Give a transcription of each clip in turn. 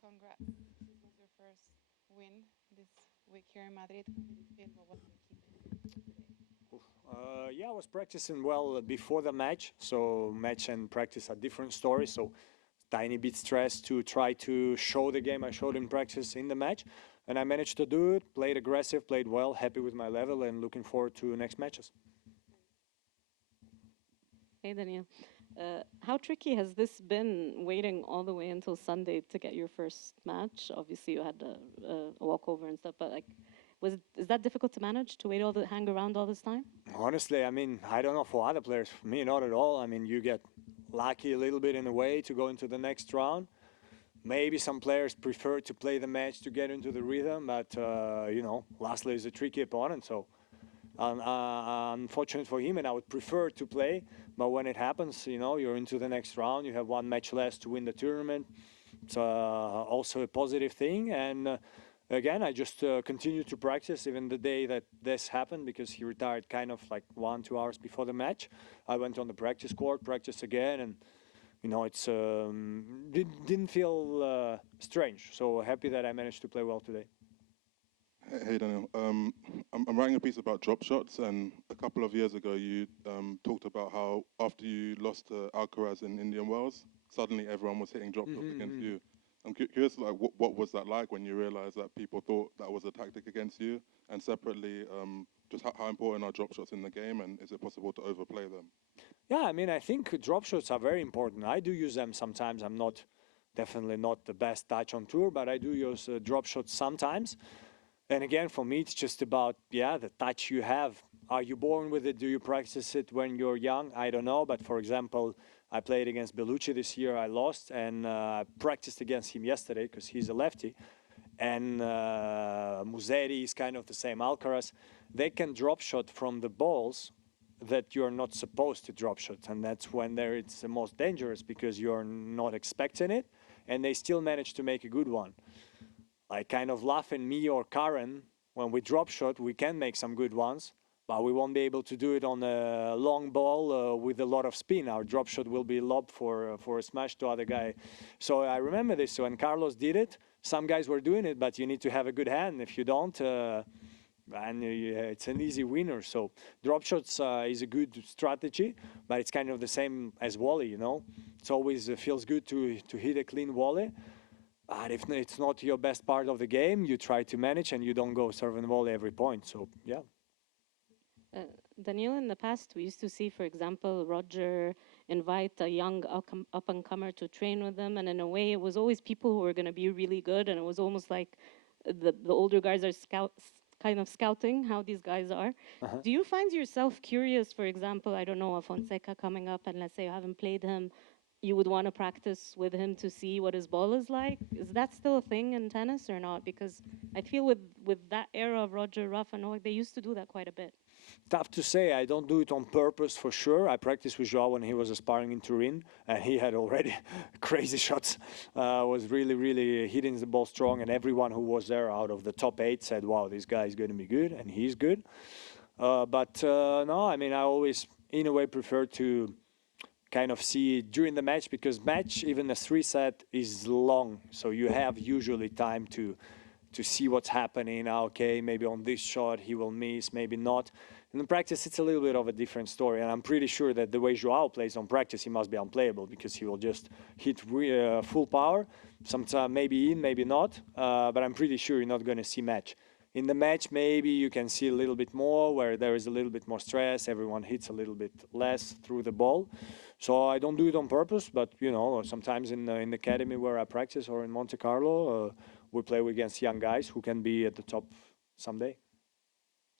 Congrats. This was your first win this week here in Madrid. What was the key today? Yeah, I was practicing well before the match. So match and practice are different stories. So tiny bit stressed to try to show the game I showed in practice in the match. And I managed to do it, played aggressive, played well, happy with my level and looking forward to next matches. Hey, Daniil. How tricky has this been waiting all the way until Sunday to get your first match? Obviously, you had a walkover and stuff, but like, is that difficult to manage to hang around all this time? Honestly, I mean, I don't know for other players. For me, not at all. I mean, you get lucky a little bit in a way to go into the next round. Maybe some players prefer to play the match to get into the rhythm, but you know, Laszlo is a tricky opponent, so unfortunate for him, and I would prefer to play. But when it happens, you know, you're into the next round. You have one match less to win the tournament. It's also a positive thing. And again, I just continue to practice even the day that this happened, because he retired kind of like 1-2 hours before the match. I went on the practice court, practiced again, and you know, it's didn't feel strange. So happy that I managed to play well today. Hey Daniil, I'm writing a piece about drop shots, and a couple of years ago you talked about how after you lost to Alcaraz in Indian Wells, suddenly everyone was hitting drop shots against you. I'm curious, like, what was that like when you realized that people thought that was a tactic against you? And separately, just how important are drop shots in the game, and is it possible to overplay them? Yeah, I mean, I think drop shots are very important. I do use them sometimes. I'm definitely not the best touch on tour, but I do use drop shots sometimes. And again, for me, it's just about, yeah, the touch you have. Are you born with it? Do you practice it when you're young? I don't know. But for example, I played against Bellucci this year. I lost, and I practiced against him yesterday because he's a lefty. And Musetti is kind of the same. Alcaraz, they can drop shot from the balls that you're not supposed to drop shot. And that's when it's the most dangerous, because you're not expecting it. And they still manage to make a good one. Like kind of laughing, me or Karen, when we drop shot, we can make some good ones, but we won't be able to do it on a long ball with a lot of spin. Our drop shot will be lob for a smash to other guy. So I remember this. So when Carlos did it, some guys were doing it, but you need to have a good hand. If you don't, and it's an easy winner. So drop shots is a good strategy, but it's kind of the same as volley, you know. It always feels good to hit a clean volley. But if it's not your best part of the game, you try to manage and you don't go serve and volley every point. So, yeah. Daniil, in the past, we used to see, for example, Roger invite a young up-and-comer to train with them. And in a way, it was always people who were going to be really good. And it was almost like the older guys are kind of scouting how these guys are. Do you find yourself curious, for example, I don't know, a Fonseca coming up, and let's say you haven't played him, you would want to practice with him to see what his ball is like? Is that still a thing in tennis or not? Because I feel with that era of Roger, Rafa, and Novak, they used to do that quite a bit. Tough to say. I don't do it on purpose for sure. I practiced with Joao when he was aspiring in Turin, and he had already crazy shots. Was really hitting the ball strong, and everyone who was there out of the top 8 said, wow, this guy is going to be good, and he's good. But no, I mean, I always, in a way, prefer to kind of see during the match, because match, even a 3-set, is long. So you have usually time to see what's happening. Okay, maybe on this shot he will miss, maybe not. And in practice, it's a little bit of a different story. And I'm pretty sure that the way Joao plays on practice, he must be unplayable, because he will just hit full power. Sometimes maybe in, maybe not. But I'm pretty sure you're not going to see match. In the match, maybe you can see a little bit more, where there is a little bit more stress. Everyone hits a little bit less through the ball. So I don't do it on purpose, but you know, sometimes in the academy where I practice, or in Monte Carlo, we play against young guys who can be at the top someday.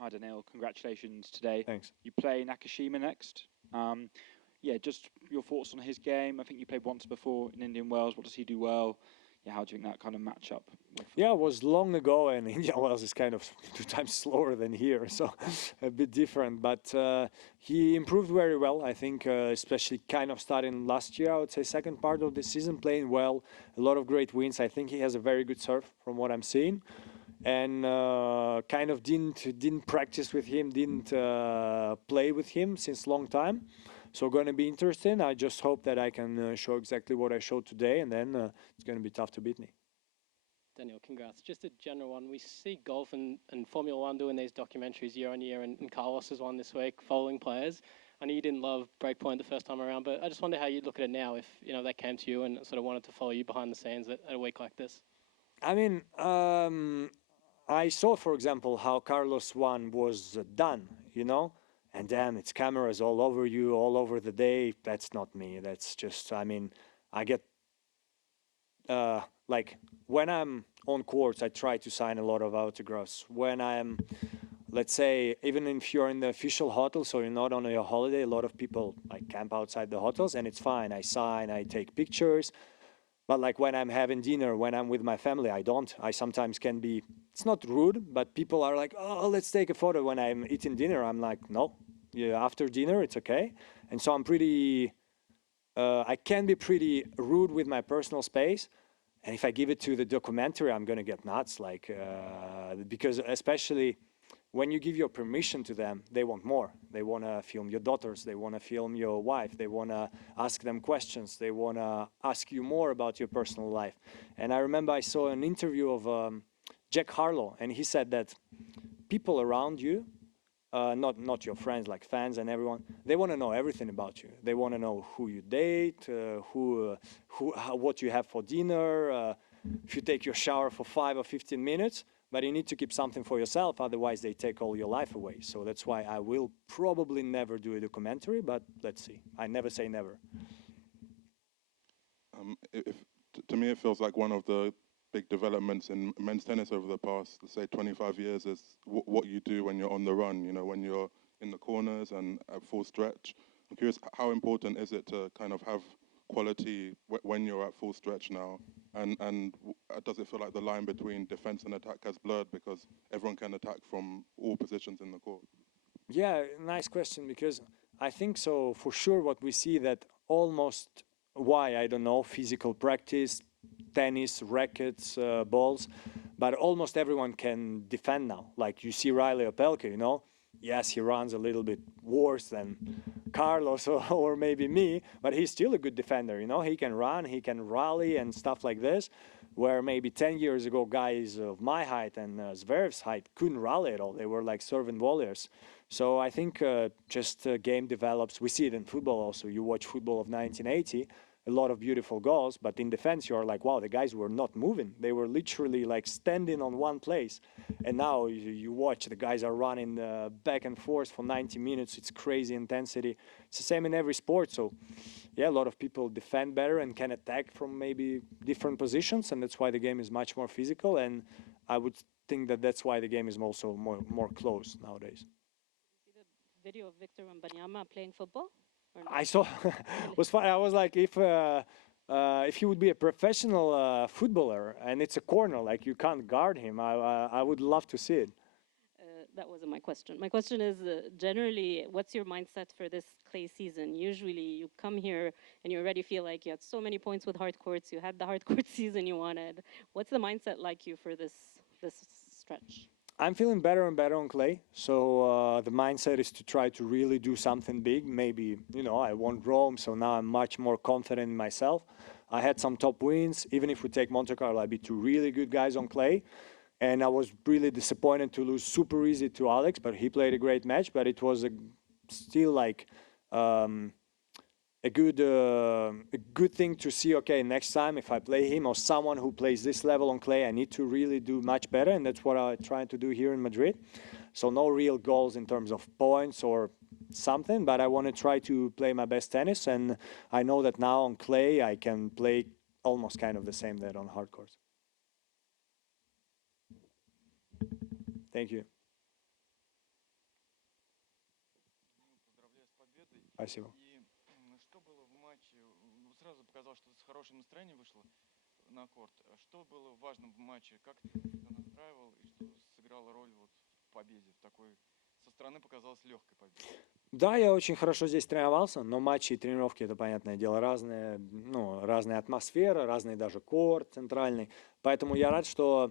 Hi Daniil, congratulations today. Thanks. You play Nakashima next. Yeah, just your thoughts on his game. I think you played once before in Indian Wells. What does he do well? Yeah, how do you think that kind of match up? Yeah, it was long ago, and Indian Wells is kind of 2 times slower than here, so a bit different. But he improved very well, I think, especially kind of starting last year, I would say second part of the season, playing well, a lot of great wins. I think he has a very good serve from what I'm seeing. And kind of didn't practice with him, didn't play with him since long time. So going to be interesting. I just hope that I can show exactly what I showed today, and then it's going to be tough to beat me. Daniil, congrats. Just a general one. We see golf and Formula One doing these documentaries year on year, and Carlos has won this week, following players. I know you didn't love Breakpoint the first time around, but I just wonder how you'd look at it now if they came to you and sort of wanted to follow you behind the scenes at a week like this. I mean, I saw, for example, how Carlos won was done, and then it's cameras all over you, all over the day. That's not me. That's just, I mean, I get, like, when I'm on courts, I try to sign a lot of autographs. When I'm, let's say, even if you're in the official hotel, so you're not on your holiday, a lot of people like camp outside the hotels, and it's fine. I sign, I take pictures. But like when I'm having dinner, when I'm with my family, I don't. I sometimes can be, it's not rude, but people are like, oh, let's take a photo. When I'm eating dinner, I'm like, no, yeah, after dinner, it's okay. And so I'm pretty, I can be pretty rude with my personal space. And if I give it to the documentary, I'm going to get nuts. Like, because especially when you give your permission to them, they want more. They want to film your daughters. They want to film your wife. They want to ask them questions. They want to ask you more about your personal life. And I remember I saw an interview of Jack Harlow, and he said that people around you, not your friends, like fans and everyone, they want to know everything about you. They want to know who you date, what you have for dinner, if you take your shower for 5 or 15 minutes. But you need to keep something for yourself, otherwise they take all your life away. So that's why I will probably never do a documentary, but let's see. I never say never. To me, it feels like one of the big developments in men's tennis over the past, let's say, 25 years is what you do when you're on the run, when you're in the corners and at full stretch. I'm curious, how important is it to kind of have quality when you're at full stretch now? And does it feel like the line between defense and attack has blurred because everyone can attack from all positions in the court? Yeah, nice question, because I think so for sure what we see that almost why, I don't know, physical practice, tennis, rackets, balls, but almost everyone can defend now. Like you see Riley Opelka, yes, he runs a little bit worse than Carlos or maybe me, but he's still a good defender, he can run, he can rally and stuff like this, where maybe 10 years ago guys of my height and Zverev's height couldn't rally at all. They were like servant volleyers. So I think just game develops. We see it in football also. You watch football of 1980, a lot of beautiful goals, but in defense you're like, wow, the guys were not moving. They were literally like standing on one place. And now you watch, the guys are running back and forth for 90 minutes. It's crazy intensity. It's the same in every sport. So yeah, a lot of people defend better and can attack from maybe different positions, and that's why the game is much more physical. And I would think that that's why the game is also more close nowadays. Did you see the video of Victor Wembanyama playing football? I saw, it was funny. I was like, if he would be a professional footballer and it's a corner, like you can't guard him, I would love to see it. That wasn't my question. My question is, generally, what's your mindset for this clay season? Usually you come here and you already feel like you had so many points with hard courts, you had the hard court season you wanted. What's the mindset like you for this stretch? I'm feeling better and better on clay. So the mindset is to try to really do something big. Maybe, I won Rome, so now I'm much more confident in myself. I had some top wins. Even if we take Monte Carlo, I beat 2 really good guys on clay. And I was really disappointed to lose super easy to Alex, but he played a great match. But it was still like a good thing to see, okay, next time if I play him or someone who plays this level on clay, I need to really do much better, and that's what I'm trying to do here in Madrid. So no real goals in terms of points or something, but I want to try to play my best tennis, and I know that now on clay I can play almost kind of the same that on hard courts. Thank you. Спасибо. Что было в матче? Сразу показалось, что ты с хорошим настроением вышла на корт. Что было важным в матче? Как ты себя настраивал и что сыграло роль вот в победе? В такой, со стороны показалось легкой победой. Да, я очень хорошо здесь тренировался, но матчи и тренировки, это, понятное дело, разные, разная атмосфера, разный даже корт центральный. Поэтому я рад, что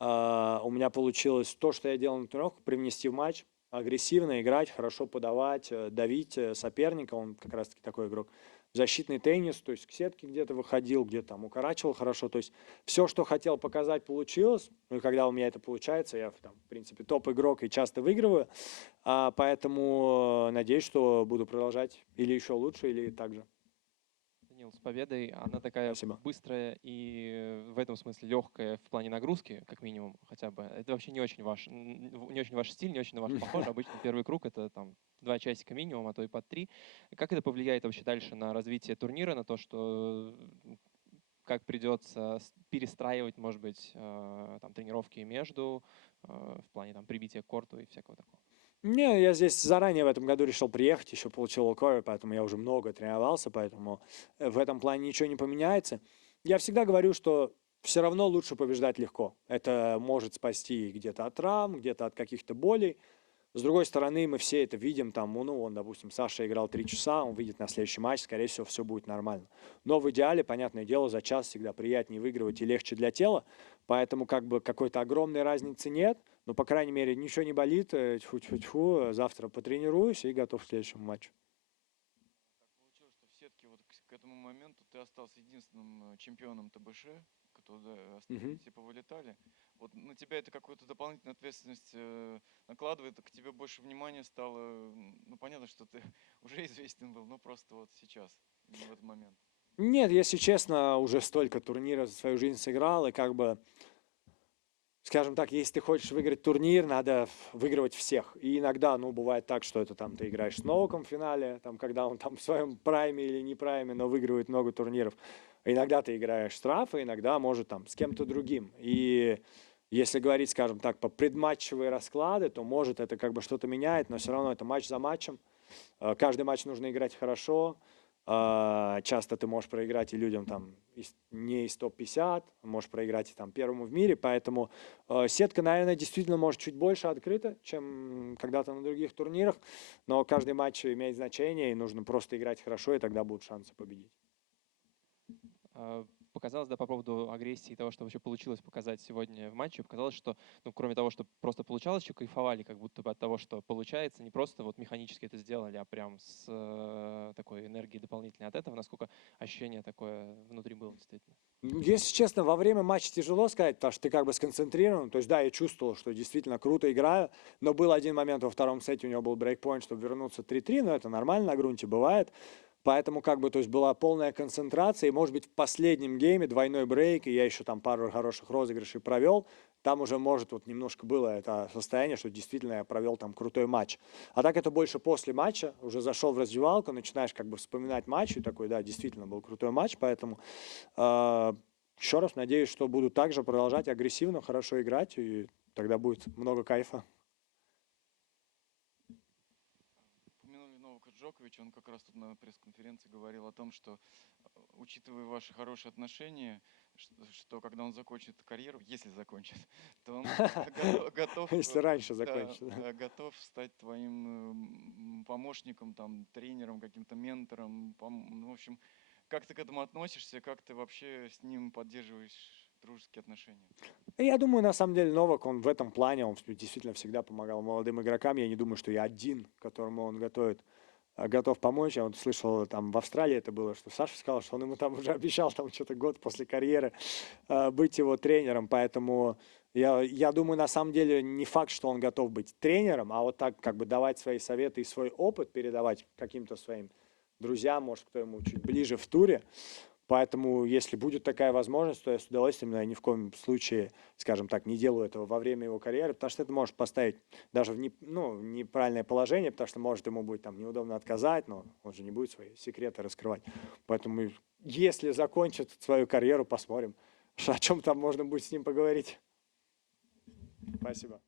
у меня получилось то, что я делал на тренировку, привнести в матч, агрессивно играть, хорошо подавать, давить соперника, он как раз-таки такой игрок. защитный теннис, то есть к сетке где-то выходил, где-то там укорачивал хорошо. То есть все, что хотел показать, получилось. Ну и когда у меня это получается, я там, в принципе, топ-игрок и часто выигрываю. Поэтому надеюсь, что буду продолжать или еще лучше, или так же. Данил, с победой. Она такая Спасибо. быстрая и в этом смысле легкая в плане нагрузки, как минимум, хотя бы. Это вообще не очень ваш стиль, не очень на ваш похож. Обычно первый круг — это там 2 часика минимум, а то и под 3. Как это повлияет вообще дальше на развитие турнира, на то, что как придется перестраивать, может быть, там, тренировки между, в плане там, прибития к корту и всякого такого? Не, я здесь заранее в этом году решил приехать, еще получил укоры, поэтому я уже много тренировался, поэтому в этом плане ничего не поменяется. Я всегда говорю, что все равно лучше побеждать легко. Это может спасти где-то от травм, где-то от каких-то болей. С другой стороны, мы все это видим, там, ну, он, допустим, Саша играл 3 часа, он выйдет на следующий матч, скорее всего, все будет нормально. Но в идеале, понятное дело, за час всегда приятнее выигрывать и легче для тела, поэтому как бы какой-то огромной разницы нет, но, по крайней мере, ничего не болит, тьфу-тьфу-тьфу, завтра потренируюсь и готов к следующему матчу. Так получилось, что в сетке вот к этому моменту ты остался единственным чемпионом ТБШ, туда остальные все повылетали. Вот на тебя это какую-то дополнительную ответственность накладывает, к тебе больше внимания стало. Ну, понятно, что ты уже известен был, но просто вот сейчас, именно в этот момент. Нет, если честно, уже столько турниров за свою жизнь сыграл, и как бы, скажем так, если ты хочешь выиграть турнир, надо выигрывать всех. И иногда, ну, бывает так, что это там ты играешь с Ноуком в финале, там, когда он там в своем прайме или не прайме, но выигрывает много турниров. Иногда ты играешь с Рафой, иногда, может, там, с кем-то другим. И если говорить, скажем так, по предматчевые расклады, то, может, это как бы что-то меняет, но все равно это матч за матчем. Каждый матч нужно играть хорошо. Часто ты можешь проиграть и людям там не из топ-50, можешь проиграть и там первому в мире, поэтому сетка, наверное, действительно может чуть больше открыта, чем когда-то на других турнирах, но каждый матч имеет значение, и нужно просто играть хорошо, и тогда будут шансы победить. Показалось, да, по поводу агрессии и того, что вообще получилось показать сегодня в матче, показалось, что, ну, кроме того, что просто получалось, еще кайфовали как будто бы от того, что получается, не просто вот механически это сделали, а прям с такой энергией дополнительной от этого, насколько ощущение такое внутри было действительно. Если честно, во время матча тяжело сказать, потому что ты как бы сконцентрирован. То есть, да, я чувствовал, что действительно круто играю, но был один момент во втором сете, у него был брейкпоинт, чтобы вернуться 3-3, но это нормально на грунте бывает. Поэтому как бы, то есть была полная концентрация, и, может быть, в последнем гейме двойной брейк, и я еще там пару хороших розыгрышей провел, там уже, может, вот немножко было это состояние, что действительно я провел там крутой матч. А так это больше после матча, уже зашел в раздевалку, начинаешь как бы вспоминать матч, и такой, да, действительно был крутой матч, поэтому еще раз надеюсь, что буду также продолжать агрессивно, хорошо играть, и тогда будет много кайфа. Джокович, он как раз тут на пресс-конференции говорил о том, что, учитывая ваши хорошие отношения, что когда он закончит карьеру, если закончит, то он готов, если раньше закончит, готов стать твоим помощником, там, тренером, каким-то ментором. Ну, в общем, как ты к этому относишься, как ты вообще с ним поддерживаешь дружеские отношения? Я думаю, на самом деле, Новак, он в этом плане, он действительно всегда помогал молодым игрокам. Я не думаю, что я один, которому он готов помочь. Я вот слышал, там в Австралии это было, что Саша сказал, что он ему там уже обещал там что-то год после карьеры быть его тренером, поэтому я думаю, на самом деле не факт, что он готов быть тренером, а вот так как бы давать свои советы и свой опыт передавать каким-то своим друзьям, может, кто ему чуть ближе в туре. Поэтому, если будет такая возможность, то я с удовольствием, но я ни в коем случае, скажем так, не делаю этого во время его карьеры, потому что это может поставить даже в неправильное положение, потому что, может, ему будет там неудобно отказать, но он же не будет свои секреты раскрывать. Поэтому, если закончит свою карьеру, посмотрим, о чем там можно будет с ним поговорить. Спасибо.